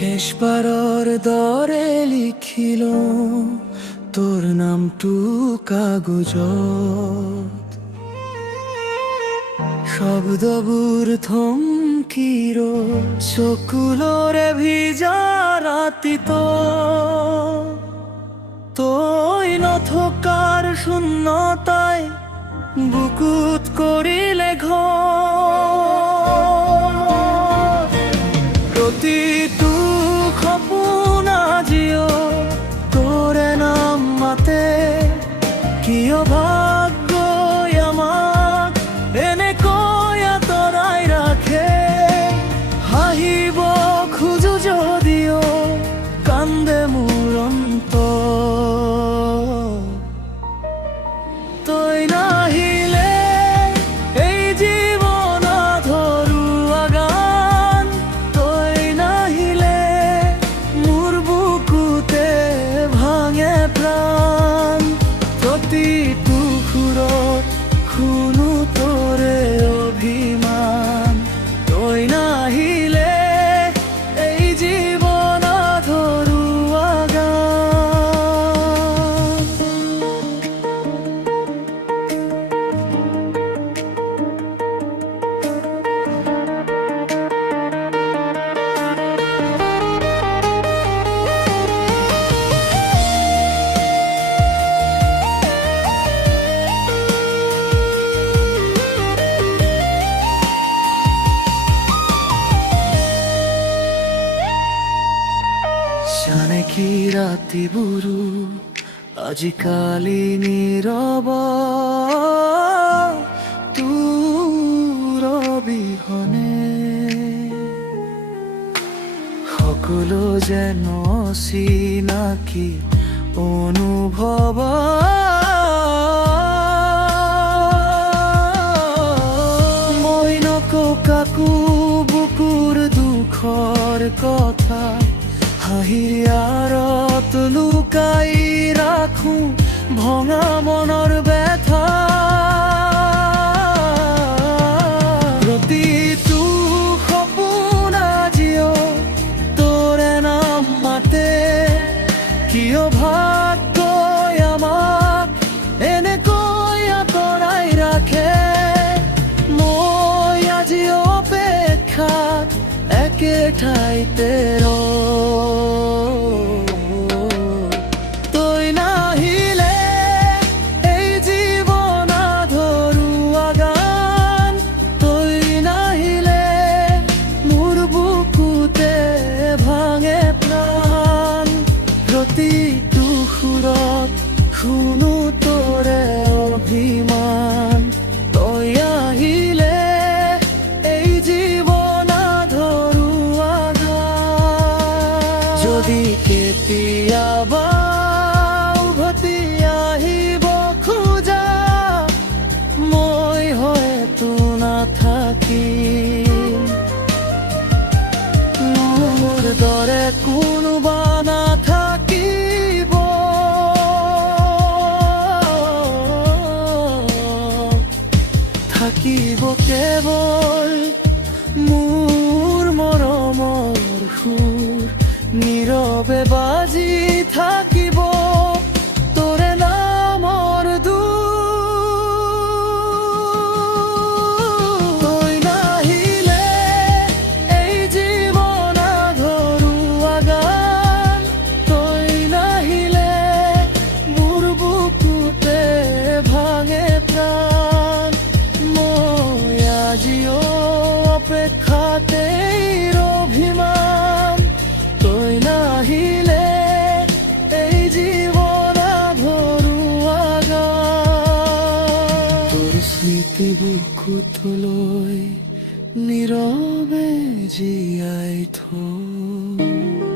শেষবারর দরে লিখিল তোর নামটু কাগজত, শব্দবুর থমকির চকুলরে ভিজা রাতিত, তই নথকাৰ শূন্যতায় বুকুত কৰিলে ঘৰ। প্ৰতিটো সপোন আজিও তোৰে নাম মাতে, কিয় ভাগ্যই আমাক এনেকৈ আঁতৰাই ৰাখে। হাঁহিব খোজো যদিও কান্দে মোৰ অন্তৰ, তই নাহিলে এই জীৱন আধৰুৱা গান, তই নাহিলে মোৰ বুকুতে ভাঙে প্ৰাণ। প্ৰতিটো সুৰত শুনো তোৰে অভিমান, তই নাহিলে এই জীৱন আধৰুৱা গান। জানে কি ৰাতিবোৰো আজিকালি নীৰৱ, তোৰ অবিহনে সকলো যেন চিনাকি অনুভৱ। মই নকওঁ কাকো বুকুৰ দুখৰ কথা, হাঁহিৰ আঁৰত লুকাই ৰাখো ভঙা মনৰ ব্যথা। প্ৰতিটো সপোন আজিও তোৰে নাম মাতে, কিয় ভাগ্যই আমাক এনেকৈ আঁতৰাই ৰাখে। মই আজি অপেক্ষাত একে ঠাইতে তই নাহিলে এই জীৱন আধৰুৱা গান, তই নাহিলে মোৰ বুকুতে ভাঙে প্ৰাণ। প্ৰতিটো সুৰত শুনো তোৰে অভিমান, তই আহিলে এই জীৱন আধৰুৱা গান। যদি কেতিয়াবা উভতি আহিব খোজা, মই হয়তো নাথাকিম। মোৰ দৰে কোনোবা নাথাকিব, থাকিব কেৱল মোৰ মৰমৰ সুৰ, নীৰৱে বাজি থাকিব তোৰে নামৰ দূৰ। তই নাহিলে এই জীৱন আধৰুৱা গান, তই নাহিলে মোৰ বুকুতে ভাঙে প্ৰাণ। মই আজিও অপেক্ষাতে অভিমান, তই নাহিলে এই জীৱন আধৰুৱা গান। তোৰ স্মৃতি বুকুত লৈ নীৰৱে জীয়াই থওঁ।